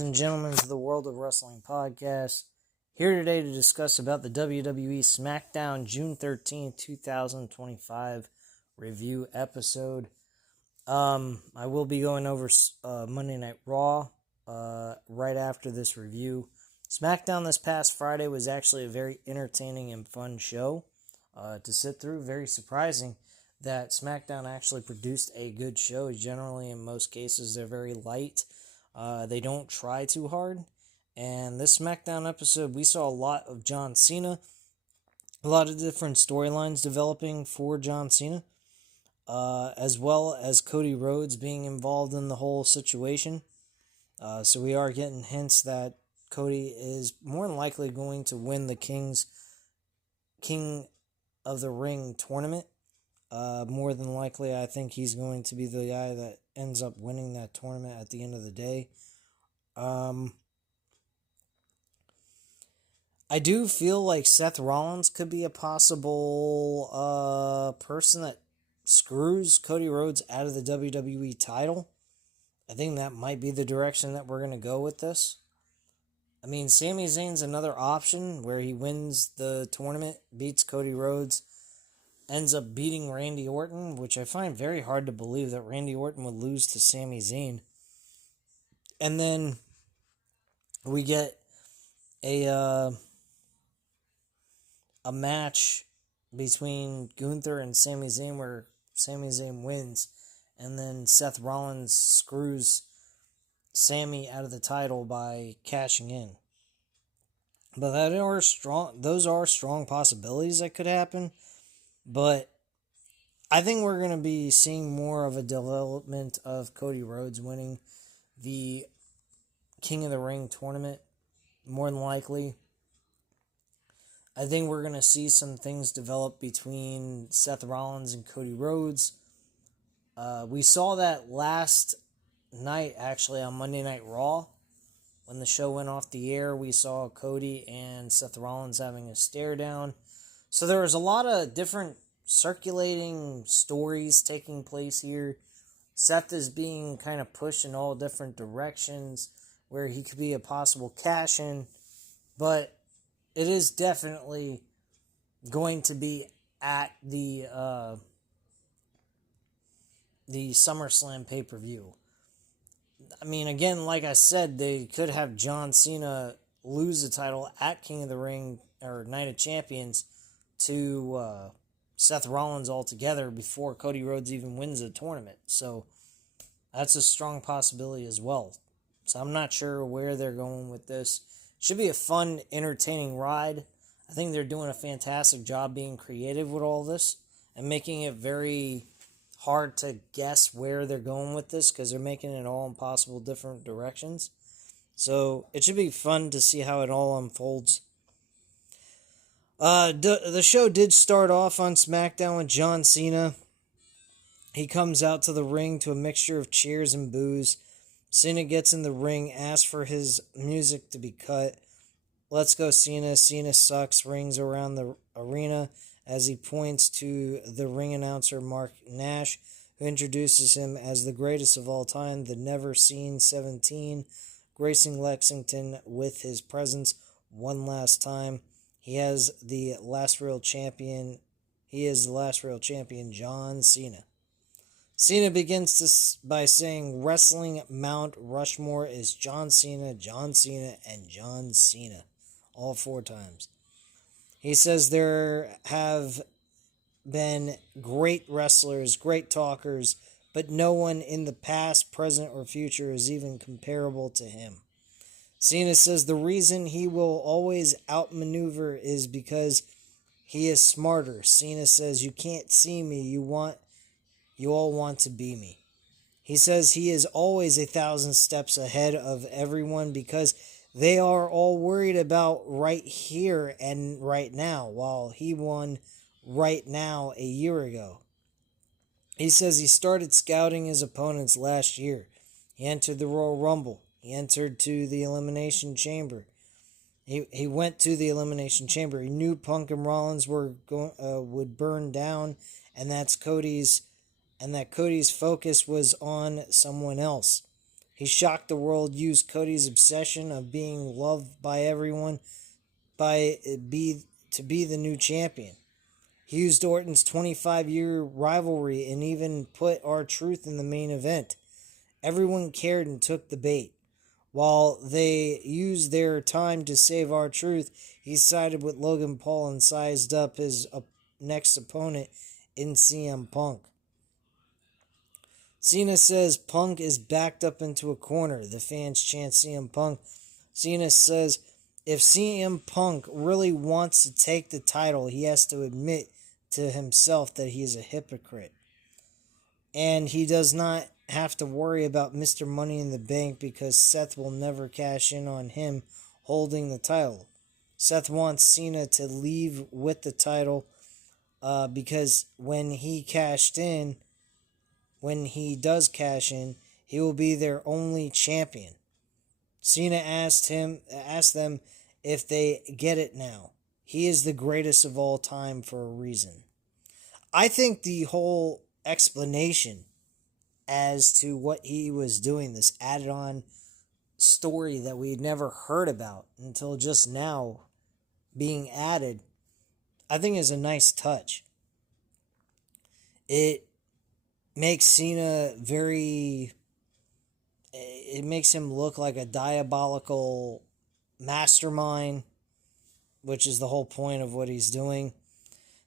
and gentlemen to the World of Wrestling podcast. Here today to discuss about the WWE Smackdown June 13th, 2025 review episode. I will be going over Monday Night Raw right after this review. Smackdown this past Friday was actually a very entertaining and fun show to sit through. Very surprising that SmackDown actually produced a good show. Generally, in most cases, they're very light. They don't try too hard. And this SmackDown episode, we saw a lot of John Cena. A lot of different storylines developing for John Cena. As well as Cody Rhodes being involved in the whole situation. So we are getting hints that Cody is more than likely going to win the King of the Ring tournament. More than likely, I think he's going to be the guy that ends up winning that tournament at the end of the day. I do feel like Seth Rollins could be a possible person that screws Cody Rhodes out of the WWE title. I think that might be the direction that we're going to go with this. I mean, Sami Zayn's another option where he wins the tournament, beats Cody Rhodes, ends up beating Randy Orton, which I find very hard to believe that Randy Orton would lose to Sami Zayn. And then we get a match between Gunther and Sami Zayn where Sami Zayn wins, and then Seth Rollins screws Sami out of the title by cashing in. But those are strong possibilities that could happen. But I think we're going to be seeing more of a development of Cody Rhodes winning the King of the Ring tournament, more than likely. I think we're going to see some things develop between Seth Rollins and Cody Rhodes. We saw that last night, actually, on Monday Night Raw. When the show went off the air, we saw Cody and Seth Rollins having a stare down. So there was a lot of different circulating stories taking place here. Seth is being kind of pushed in all different directions where he could be a possible cash-in. But it is definitely going to be at the SummerSlam pay-per-view. I mean, again, like I said, they could have John Cena lose the title at King of the Ring or Night of Champions to Seth Rollins altogether before Cody Rhodes even wins the tournament. So that's a strong possibility as well. So I'm not sure where they're going with this. Should be a fun, entertaining ride. I think they're doing a fantastic job being creative with all this and making it very hard to guess where they're going with this because they're making it all in possible different directions. So it should be fun to see how it all unfolds. The show did start off on SmackDown with John Cena. He comes out to the ring to a mixture of cheers and boos. Cena gets in the ring, asks for his music to be cut. Let's go Cena. Cena sucks, rings around the arena as he points to the ring announcer Mark Nash, who introduces him as the greatest of all time, the Never Seen 17, gracing Lexington with his presence one last time. He is the last real champion, John Cena. Cena begins by saying wrestling Mount Rushmore is John Cena, and John Cena, all 4 times. He says there have been great wrestlers, great talkers, but no one in the past, present, or future is even comparable to him. Cena says the reason he will always outmaneuver is because he is smarter. Cena says, you can't see me, you all want to be me. He says he is always 1,000 steps ahead of everyone because they are all worried about right here and right now, while he won right now a year ago. He says he started scouting his opponents last year. He entered the Royal Rumble. He entered to the Elimination Chamber. He went to the Elimination Chamber. He knew Punk and Rollins would burn down, and that Cody's focus was on someone else. He shocked the world, used Cody's obsession of being loved by everyone to be the new champion. He used Orton's 25-year rivalry and even put R-Truth in the main event. Everyone cared and took the bait. While they used their time to save R-Truth, he sided with Logan Paul and sized up his next opponent in CM Punk. Cena says Punk is backed up into a corner. The fans chant CM Punk. Cena says if CM Punk really wants to take the title, he has to admit to himself that he is a hypocrite. And he does not have to worry about Mr. Money in the Bank because Seth will never cash in on him holding the title. Seth wants Cena to leave with the title because when he does cash in, he will be their only champion. Cena asked them if they get it now. He is the greatest of all time for a reason. I think the whole explanation as to what he was doing, this added on story that we had never heard about until just now being added, I think is a nice touch. It makes Cena it makes him look like a diabolical mastermind, which is the whole point of what he's doing.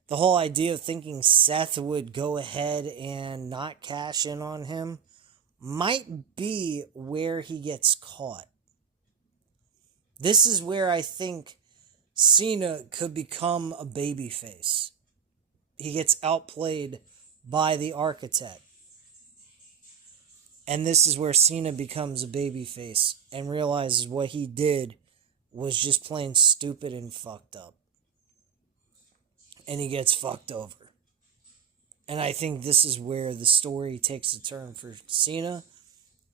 The whole idea of thinking Seth would go ahead and not cash in on him might be where he gets caught. This is where I think Cena could become a babyface. He gets outplayed by the architect. And this is where Cena becomes a babyface and realizes what he did was just plain stupid and fucked up. And he gets fucked over. And I think this is where the story takes a turn for Cena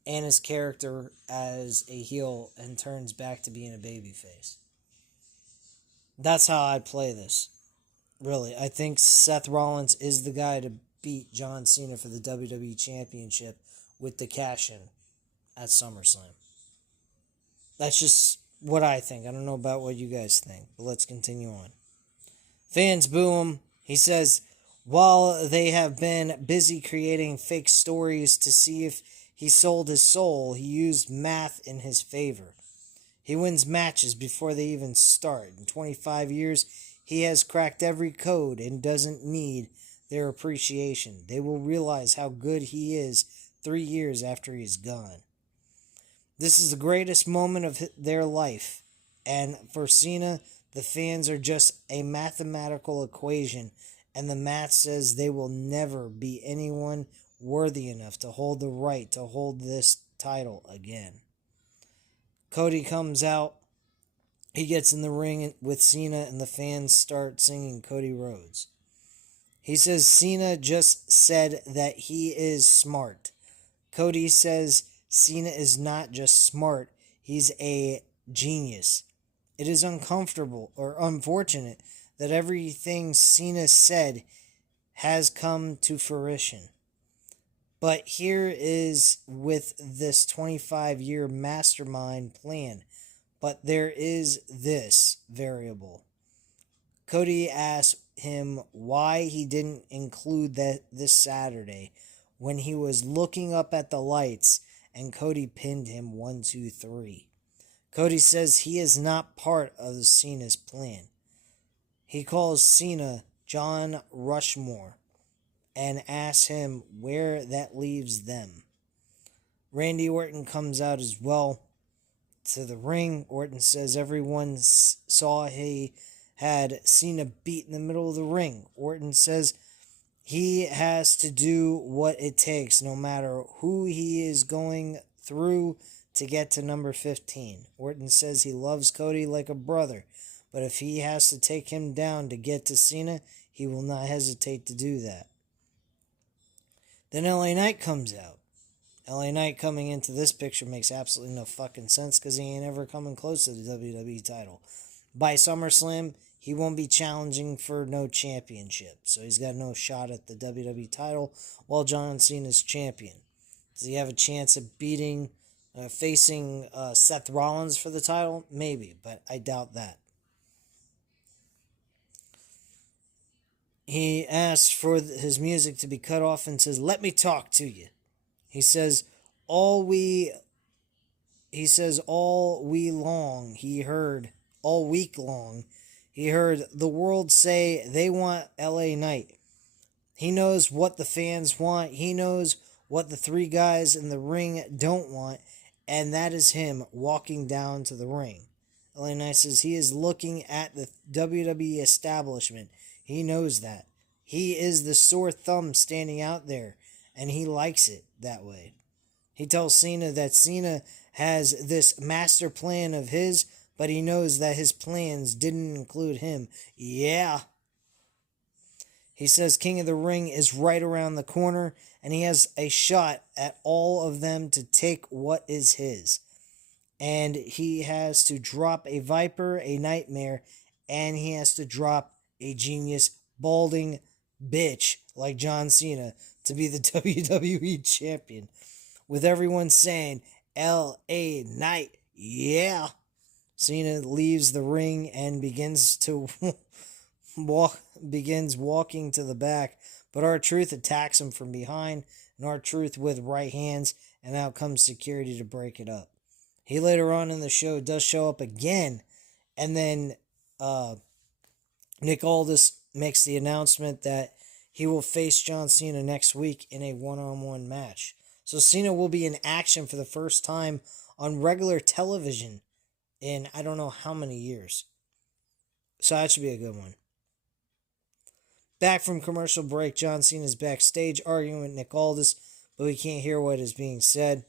and his character as a heel and turns back to being a babyface. That's how I'd play this. Really, I think Seth Rollins is the guy to beat John Cena for the WWE Championship with the cash-in at SummerSlam. That's just what I think. I don't know about what you guys think, but let's continue on. Fans boo him. He says, while they have been busy creating fake stories to see if he sold his soul, he used math in his favor. He wins matches before they even start. In 25 years, he has cracked every code and doesn't need their appreciation. They will realize how good he is 3 years after he's gone. This is the greatest moment of their life. And for Cena, the fans are just a mathematical equation, and the math says they will never be anyone worthy enough to hold the right to hold this title again. Cody comes out. He gets in the ring with Cena, and the fans start singing Cody Rhodes. He says Cena just said that he is smart. Cody says Cena is not just smart, he's a genius. It is uncomfortable or unfortunate that everything Cena said has come to fruition. But here is with this 25-year mastermind plan. But there is this variable. Cody asked him why he didn't include that this Saturday when he was looking up at the lights and Cody pinned him 1, 2, 3. Cody says he is not part of Cena's plan. He calls Cena John Rushmore and asks him where that leaves them. Randy Orton comes out as well to the ring. Orton says everyone saw he had Cena beat in the middle of the ring. Orton says he has to do what it takes no matter who he is going through to get to number 15. Orton says he loves Cody like a brother, but if he has to take him down to get to Cena, he will not hesitate to do that. Then LA Knight comes out. LA Knight coming into this picture makes absolutely no fucking sense because he ain't ever coming close to the WWE title. By SummerSlam, he won't be challenging for no championship, so he's got no shot at the WWE title while John Cena's champion. Does he have a chance at beating facing Seth Rollins for the title? Maybe, but I doubt that. He asks for his music to be cut off and says, "Let me talk to you." He says, "All we," he says, "all we long." He heard all week long. He heard the world say they want LA Knight. He knows what the fans want. He knows what the three guys in the ring don't want, and that is him walking down to the ring. LA Knight says he is looking at the WWE establishment. He knows that. He is the sore thumb standing out there, and he likes it that way. He tells Cena that Cena has this master plan of his, but he knows that his plans didn't include him. Yeah. He says King of the Ring is right around the corner, and he has a shot at all of them to take what is his. And he has to drop a Viper, a Nightmare, and he has to drop a genius, balding bitch like John Cena to be the WWE champion. With everyone saying, L.A. Knight, yeah. Cena leaves the ring and begins walking to the back, but R-Truth attacks him from behind, and R-Truth with right hands, and out comes security to break it up. He later on in the show does show up again, and then Nick Aldis makes the announcement that he will face John Cena next week in a one-on-one match. So Cena will be in action for the first time on regular television in I don't know how many years. So that should be a good one. Back from commercial break, John Cena is backstage arguing with Nick Aldis, but we can't hear what is being said.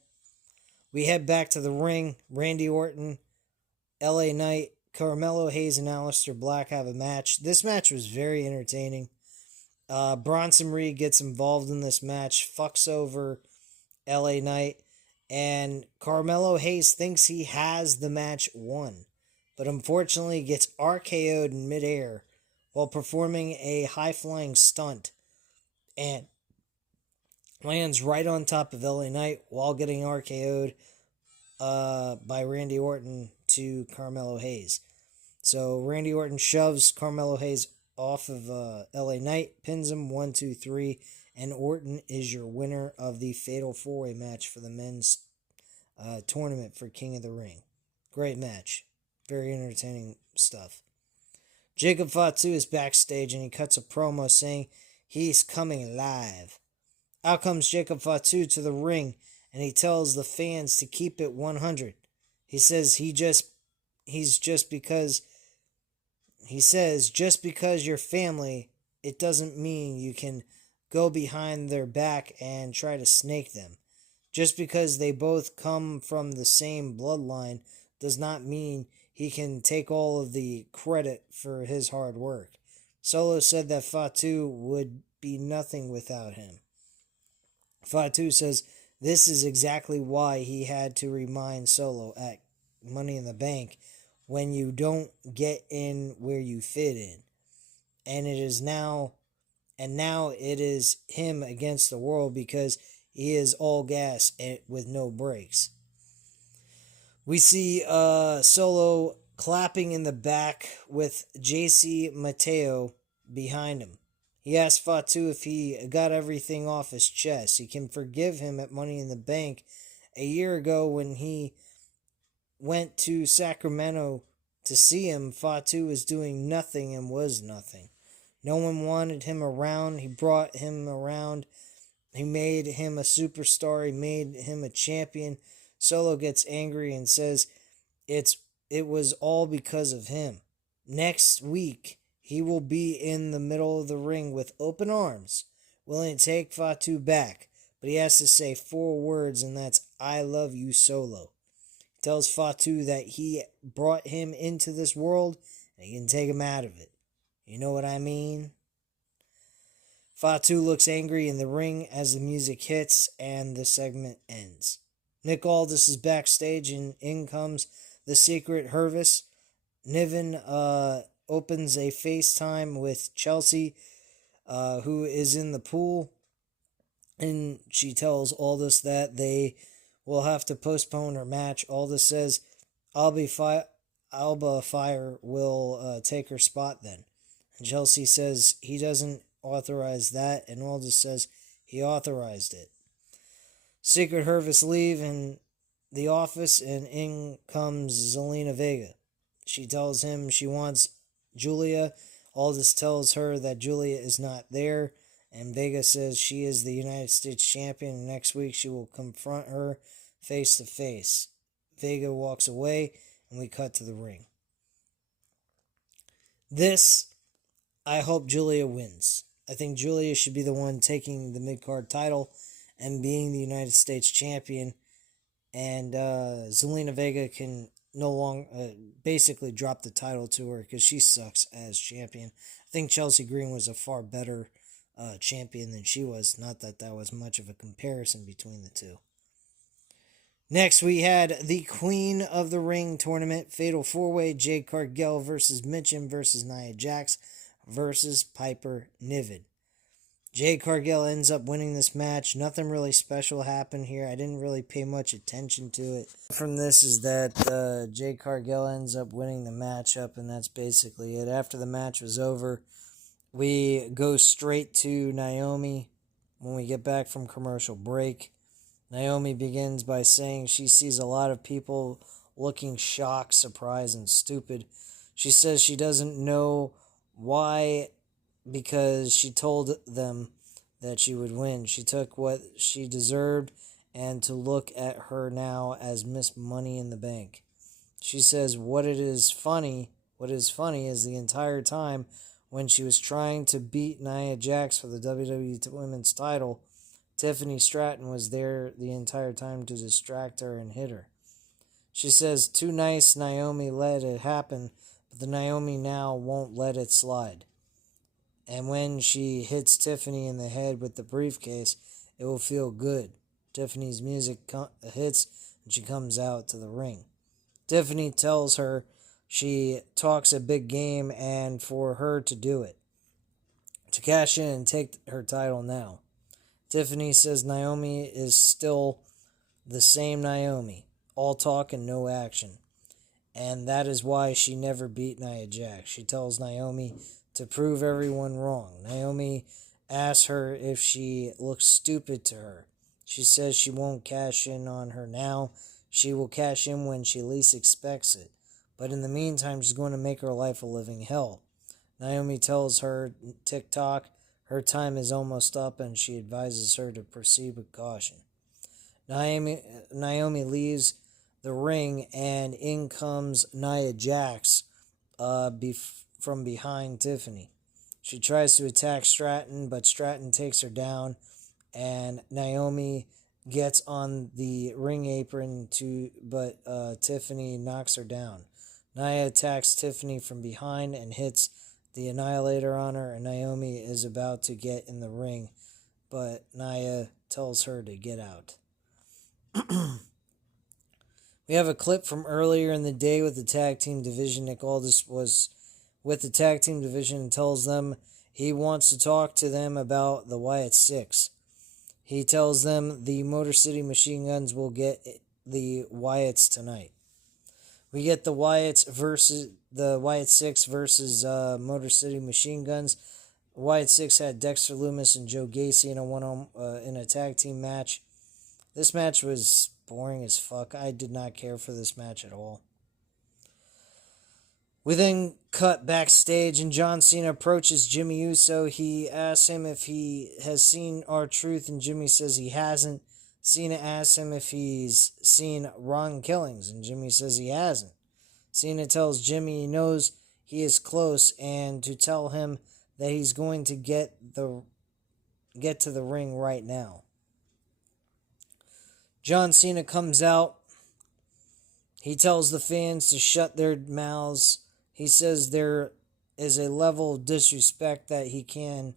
We head back to the ring. Randy Orton, LA Knight, Carmelo Hayes, and Aleister Black have a match. This match was very entertaining. Bronson Reed gets involved in this match, fucks over LA Knight, and Carmelo Hayes thinks he has the match won, but unfortunately gets RKO'd in midair while performing a high-flying stunt and lands right on top of LA Knight while getting RKO'd by Randy Orton to Carmelo Hayes. So Randy Orton shoves Carmelo Hayes off of LA Knight, pins him 1, 2, 3, and Orton is your winner of the Fatal 4-Way match for the men's tournament for King of the Ring. Great match. Very entertaining stuff. Jacob Fatu is backstage and he cuts a promo saying he's coming live. Out comes Jacob Fatu to the ring and he tells the fans to keep it 100. He says just because you're family, it doesn't mean you can go behind their back and try to snake them. Just because they both come from the same bloodline does not mean he can take all of the credit for his hard work. Solo said that Fatu would be nothing without him. Fatu says this is exactly why he had to remind Solo at Money in the Bank when you don't get in where you fit in. And now it is him against the world because he is all gas with no brakes. We see Solo clapping in the back with JC Mateo behind him. He asks Fatu if he got everything off his chest. He can forgive him at Money in the Bank a year ago when he went to Sacramento to see him. Fatu was doing nothing and was nothing. No one wanted him around. He brought him around. He made him a superstar. He made him a champion. Solo gets angry and says it was all because of him. Next week, he will be in the middle of the ring with open arms, willing to take Fatu back. But he has to say 4 words, and that's, I love you, Solo. He tells Fatu that he brought him into this world, and he can take him out of it. You know what I mean? Fatu looks angry in the ring as the music hits, and the segment ends. Nick Aldis is backstage, and in comes the Secret Hervis. Niven opens a FaceTime with Chelsea, who is in the pool, and she tells Aldis that they will have to postpone her match. Aldis says Alba Fire will take her spot then. And Chelsea says he doesn't authorize that, and Aldis says he authorized it. Secret Hervis leave in the office, and in comes Zelina Vega. She tells him she wants Julia. Aldis tells her that Julia is not there, and Vega says she is the United States champion, and next week she will confront her face to face. Vega walks away, and we cut to the ring. I hope Julia wins. I think Julia should be the one taking the mid-card title and being the United States champion, and Zelina Vega can no longer basically drop the title to her because she sucks as champion. I think Chelsea Green was a far better champion than she was. Not that that was much of a comparison between the two. Next, we had the Queen of the Ring tournament, Fatal 4-Way, Jade Cargill versus Mitchum versus Nia Jax versus Piper Niven. Jade Cargill ends up winning this match. Nothing really special happened here. I didn't really pay much attention to it. From this is that Jade Cargill ends up winning the matchup, and that's basically it. After the match was over, we go straight to Naomi when we get back from commercial break. Naomi begins by saying she sees a lot of people looking shocked, surprised, and stupid. She says she doesn't know why, because she told them that she would win. She took what she deserved, and to look at her now as Miss Money in the Bank. She says what is funny is the entire time when she was trying to beat Nia Jax for the WWE Women's title, Tiffany Stratton was there the entire time to distract her and hit her. She says too nice Naomi let it happen, but the Naomi now won't let it slide. And when she hits Tiffany in the head with the briefcase, it will feel good. Tiffany's music hits, and she comes out to the ring. Tiffany tells her she talks a big game, and for her to do it, to cash in and take her title now. Tiffany says Naomi is still the same Naomi, all talk and no action. And that is why she never beat Nia Jax. She tells Naomi to prove everyone wrong. Naomi asks her if she looks stupid to her. She says she won't cash in on her now. She will cash in when she least expects it. But in the meantime, she's going to make her life a living hell. Naomi tells her TikTok her time is almost up, and she advises her to proceed with caution. Naomi leaves the ring, and in comes Nia Jax from behind Tiffany. She tries to attack Stratton, but Stratton takes her down, and Naomi gets on the ring apron but Tiffany knocks her down. Nia attacks Tiffany from behind and hits the Annihilator on her, and Naomi is about to get in the ring, but Nia tells her to get out. We have a clip from earlier in the day with the tag team division. Nick Aldis was with the tag team division and tells them he wants to talk to them about the Wyatt Six. He tells them the Motor City Machine Guns will get the Wyatts tonight. We get the Wyatt Six versus Motor City Machine Guns. Wyatt Six had Dexter Lumis and Joe Gacy in a tag team match. This match was boring as fuck. I did not care for this match at all. We then cut backstage, and John Cena approaches Jimmy Uso. He asks him if he has seen R-Truth, and Jimmy says he hasn't. Cena asks him if he's seen Ron Killings, and Jimmy says he hasn't. Cena tells Jimmy he knows he is close, and to tell him that he's going to get to the ring right now. John Cena comes out. He tells the fans to shut their mouths. He says there is a level of disrespect that he can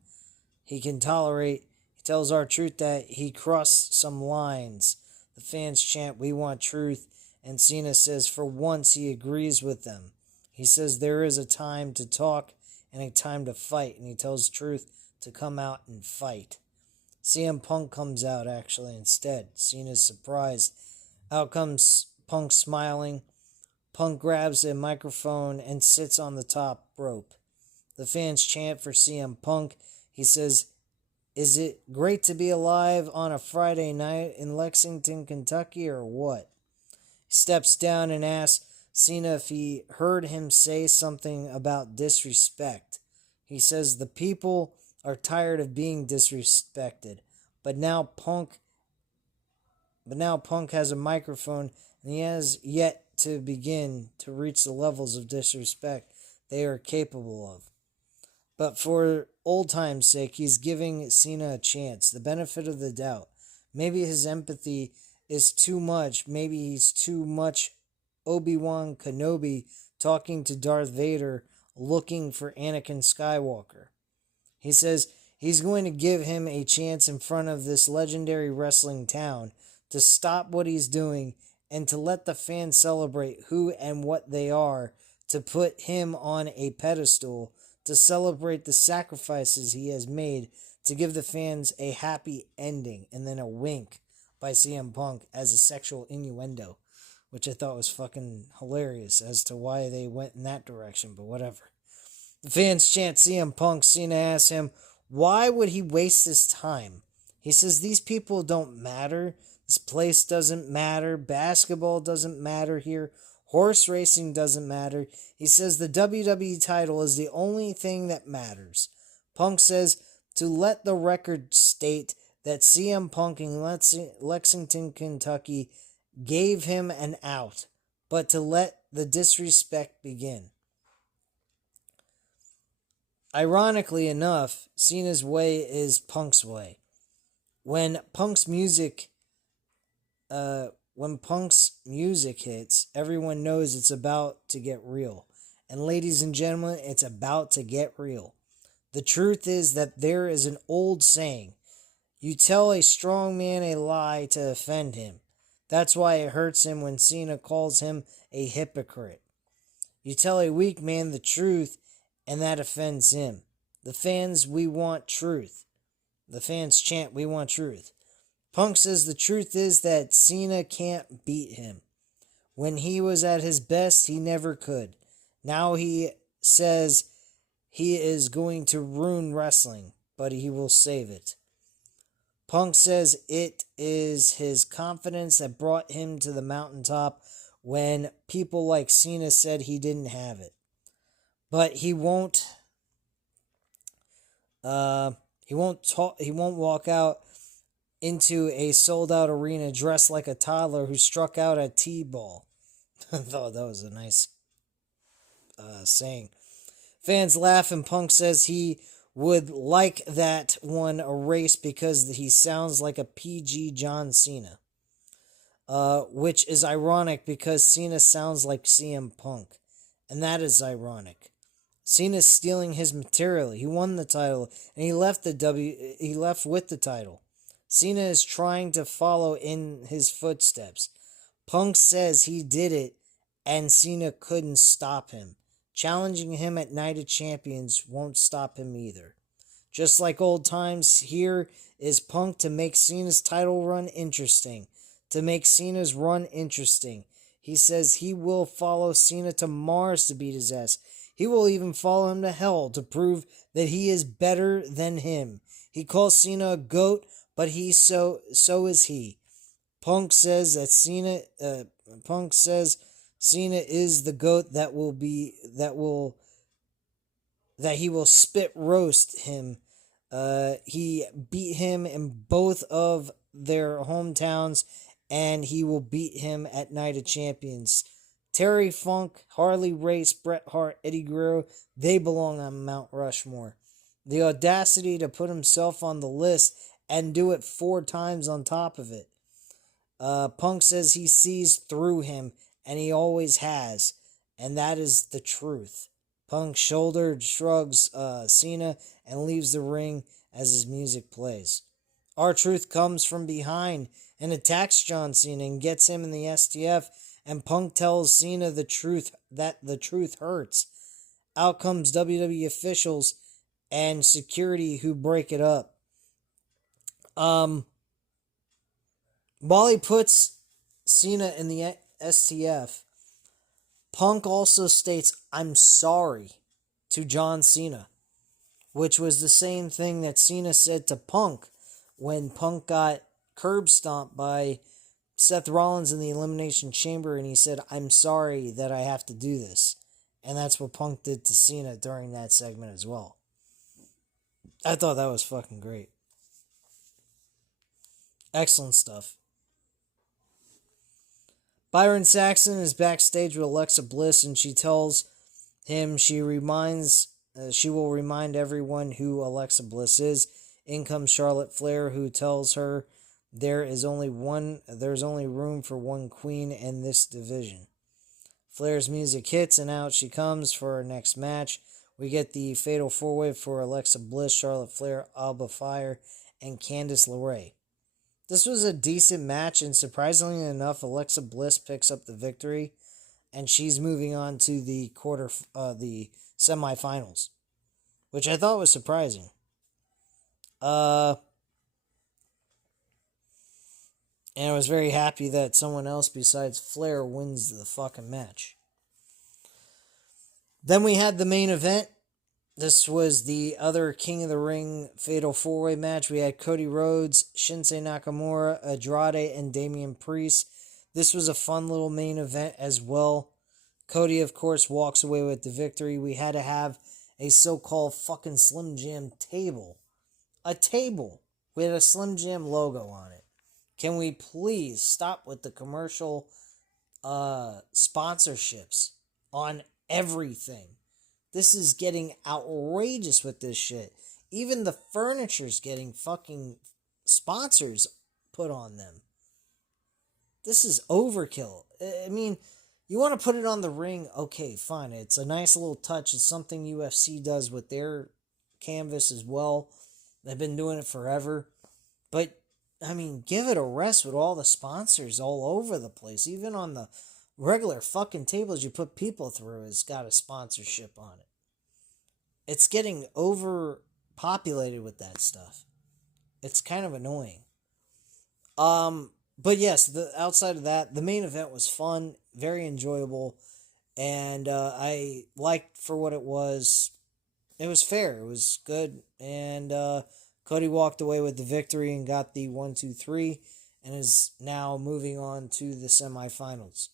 tolerate. He tells R-Truth that he crossed some lines. The fans chant, "We want truth," and Cena says for once he agrees with them. He says there is a time to talk and a time to fight, and he tells Truth to come out and fight. CM Punk comes out actually instead. Cena's surprised. Out comes Punk smiling. Punk grabs a microphone and sits on the top rope. The fans chant for CM Punk. He says, "Is it great to be alive on a Friday night in Lexington, Kentucky, or what?" He steps down and asks Cena if he heard him say something about disrespect. He says the people are tired of being disrespected, but now Punk has a microphone and he has yet to begin to reach the levels of disrespect they are capable of. But for old time's sake, he's giving Cena a chance, the benefit of the doubt. Maybe his empathy is too much. Maybe he's too much Obi-Wan Kenobi talking to Darth Vader looking for Anakin Skywalker. He says he's going to give him a chance in front of this legendary wrestling town to stop what he's doing and to let the fans celebrate who and what they are, to put him on a pedestal, to celebrate the sacrifices he has made, to give the fans a happy ending, and then a wink by CM Punk as a sexual innuendo, which I thought was fucking hilarious as to why they went in that direction, but whatever. The fans chant CM Punk. Cena asks him, why would he waste his time? He says these people don't matter. This place doesn't matter. Basketball doesn't matter here. Horse racing doesn't matter. He says the WWE title is the only thing that matters. Punk says to let the record state that CM Punk in Lexington, Kentucky gave him an out, but to let the disrespect begin. Ironically enough, Cena's way is Punk's way. When Punk's music hits, everyone knows it's about to get real. And ladies and gentlemen, it's about to get real. The truth is that there is an old saying, you tell a strong man a lie to offend him. That's why it hurts him when Cena calls him a hypocrite. You tell a weak man the truth, and that offends him. The fans, we want truth. The fans chant, we want truth. Punk says the truth is that Cena can't beat him. When he was at his best, he never could. Now he says he is going to ruin wrestling, but he will save it. Punk says it is his confidence that brought him to the mountaintop when people like Cena said he didn't have it. But he won't walk out into a sold-out arena dressed like a toddler who struck out a T-ball. I thought that was a nice saying. Fans laugh, and Punk says he would like that one erased because he sounds like a PG John Cena. Which is ironic because Cena sounds like CM Punk. And that is ironic. Cena's stealing his material. He won the title, and he left with the title. Cena is trying to follow in his footsteps. Punk says he did it, and Cena couldn't stop him. Challenging him at Night of Champions won't stop him either. Just like old times, here is Punk to make Cena's title run interesting. To make Cena's run interesting. He says he will follow Cena to Mars to beat his ass. He will even follow him to hell to prove that he is better than him. He calls Cena a goat, but so is he. Punk says Cena is the goat that he will spit roast him. He beat him in both of their hometowns, and he will beat him at Night of Champions. Terry Funk, Harley Race, Bret Hart, Eddie Guerrero, they belong on Mount Rushmore. The audacity to put himself on the list and do it 4 times on top of it. Punk says he sees through him, and he always has, and that is the truth. Punk shoulder shrugs Cena and leaves the ring as his music plays. R-Truth comes from behind and attacks John Cena and gets him in the STF, and Punk tells Cena the truth, that the truth hurts. Out comes WWE officials and security who break it up. While he puts Cena in the STF, Punk also states, "I'm sorry," to John Cena, which was the same thing that Cena said to Punk when Punk got curb stomped by Seth Rollins in the Elimination Chamber, and he said, "I'm sorry that I have to do this." And that's what Punk did to Cena during that segment as well. I thought that was fucking great. Excellent stuff. Byron Saxton is backstage with Alexa Bliss, and she tells him she will remind everyone who Alexa Bliss is. In comes Charlotte Flair, who tells her there's only room for one queen in this division. Flair's music hits, and out she comes for her next match. We get the Fatal 4-Way for Alexa Bliss, Charlotte Flair, Alba Fire, and Candice LeRae. This was a decent match, and surprisingly enough, Alexa Bliss picks up the victory, and she's moving on to the semifinals, which I thought was surprising. And I was very happy that someone else besides Flair wins the fucking match. Then we had the main event. This was the other King of the Ring Fatal 4-Way match. We had Cody Rhodes, Shinsuke Nakamura, Andrade, and Damian Priest. This was a fun little main event as well. Cody, of course, walks away with the victory. We had to have a so-called fucking Slim Jim table. A table with a Slim Jim logo on it. Can we please stop with the commercial sponsorships on everything? This is getting outrageous with this shit. Even the furniture's getting fucking sponsors put on them. This is overkill. I mean, you want to put it on the ring, okay, fine. It's a nice little touch. It's something UFC does with their canvas as well. They've been doing it forever. But, I mean, give it a rest with all the sponsors all over the place. Even on the regular fucking tables you put people through, it's got a sponsorship on it. It's getting overpopulated with that stuff. It's kind of annoying. But yes, outside of that, the main event was fun, very enjoyable, and I liked for what it was. It was fair. It was good, and Cody walked away with the victory and got the 1-2-3, and is now moving on to the semifinals.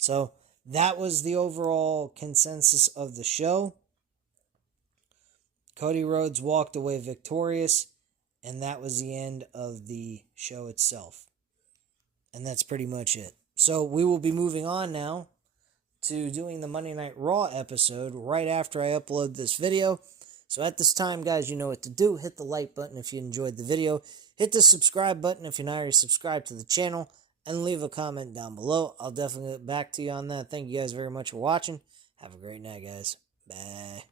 So that was the overall consensus of the show. Cody Rhodes walked away victorious, and that was the end of the show itself. And that's pretty much it. So we will be moving on now to doing the Monday Night Raw episode right after I upload this video. So at this time, guys, you know what to do. Hit the like button if you enjoyed the video. Hit the subscribe button if you're not already subscribed to the channel. And leave a comment down below. I'll definitely get back to you on that. Thank you guys very much for watching. Have a great night, guys. Bye.